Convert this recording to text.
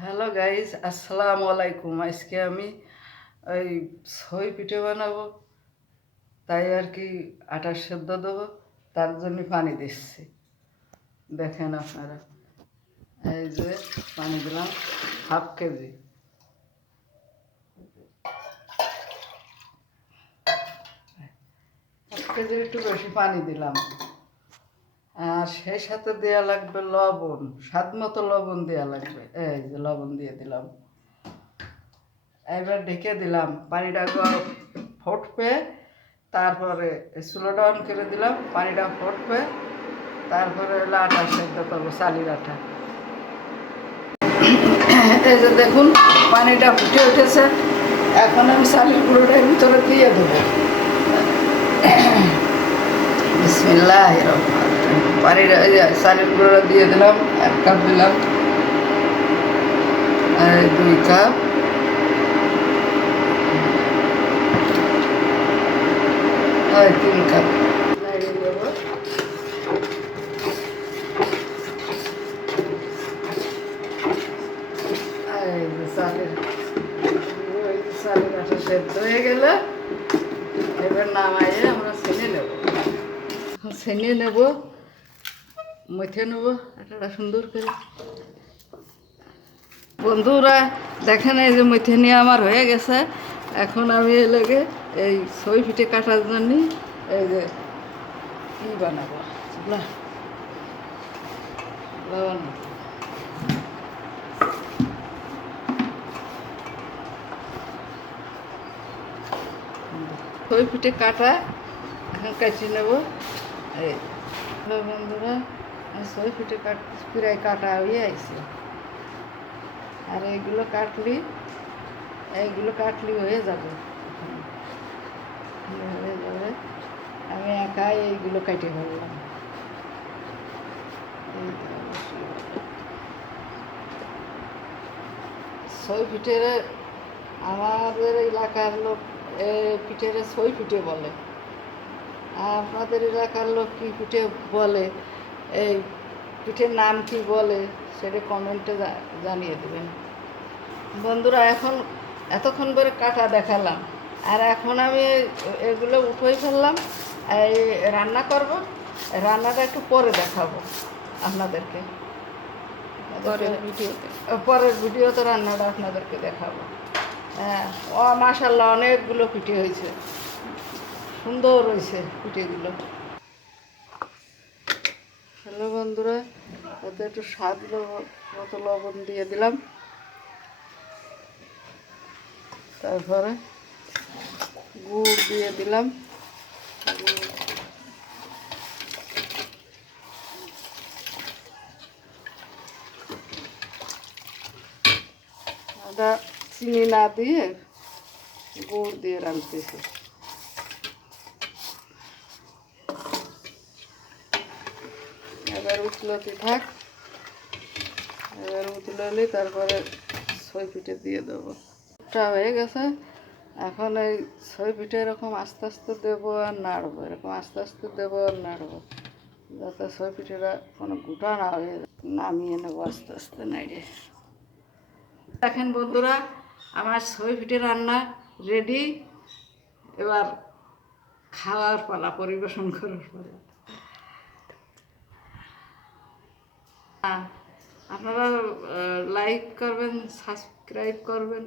Hello guys আসসালামু আলাইকুম আজকে আমি ওই ছই পিঠে বানাবো তাই আর কি আটা সেদ্ধ দেবো তার জন্য পানি দিচ্ছি দেখেন আপনারা এই যে পানি দিলাম হাফ কেজি হাফ কেজির একটু বেশি পানি দিলাম আর সেই সাথে দেওয়া লাগবে লবণ, স্বাদ মতো লবণ দেওয়া লাগবে। এই যে লবণ দিয়ে দিলাম। এবার ঢেকে দিলাম, পানিটা ফুটবে, তারপরে চুলোটা অন করে দিলাম, পানিটা ফুটবে, তারপরে হলো আটা সেদ্ধ করব, চালির আটা। এই যে দেখুন, পানিটা ফুটে উঠেছে। এখন আমি চালির গুঁড়োটা ভিতরে দিয়ে দেবো। বিসমিল্লাহ পানিটা এই যে গুঁড়োটা দিয়ে দিলাম, এক কাপ দিলাম। আর দুই কাপ। আর তিন কাপ। ওই যে চালের আটা সেদ্ধ হয়ে গেলে। এবার নামাইয়ে আমরা এখন ছেনে নেব মেথে নেব একটা সুন্দর করে। বন্ধুরা, দেখেন এই যে মেথে নিয়ে আমার হয়ে গেছে। এখন আমি এ লেগে এই ছই পিঠে কাটার জন্য এই যে কি বানাবো? লবণ ছই পিঠে কাটা, এখন কাটি নেব। এই বন্ধুরা ছয় ফিটে কাট প্রায় কাটা হয়ে আইছে। আর এইগুলো কাটলি এইগুলো কাটলি হয়ে যাবে। হয়ে যাবে। আমি একাই এইগুলো কেটে ফেললাম। ছয় ফিটের, আমাদের এলাকার লোক পিঠের ছয় পিঠে বলে। আপনাদের এলাকার লোক কী পিঠে বলে? এই পিঠের নাম কি বলে? সেটা কমেন্টে জানিয়ে দেবেন। বন্ধুরা এখন এতক্ষণ করে কাটা দেখালাম। আর এখন আমি এগুলো উঠেই ফেললাম। এই রান্না করব। রান্নাটা একটু পরে দেখাবো আপনাদেরকে। পরের ভিডিওতে। পরের ভিডিওতে রান্নাটা আপনাদেরকে দেখাবো। হ্যাঁ ও মাশাল্লাহ অনেকগুলো পিঠে হয়েছে। সুন্দর হয়েছে পিঠেগুলো। হ্যালো বন্ধুরা এতে একটু স্বাদ মতো লবণ দিয়ে দিলাম। তারপরে গুড় দিয়ে দিলাম। আদা চিনি না দিয়ে গুড় দিয়ে রাঁধতেছি এবার উতলতে থাক। এবার উতলালে তারপরে ছয় পিঠে দিয়ে দেবো। টা হয়ে গেছে। এখন এই ছয় পিঠে এরকম আস্তে আস্তে দেবো আর নাড়বো। এরকম আস্তে আস্তে দেবো আর নাড়বো। যাতে ছয় পিঠেটা কোনো গুটা না হয়ে নামিয়ে নেব আস্তে আস্তে নাড়িয়ে দেখেন বন্ধুরা, আমার ছয় পিঠে রান্না রেডি এবার খাওয়ার পালা, পরিবেশন করার পালা। আপনারা লাইক করবেন সাবস্ক্রাইব করবেন।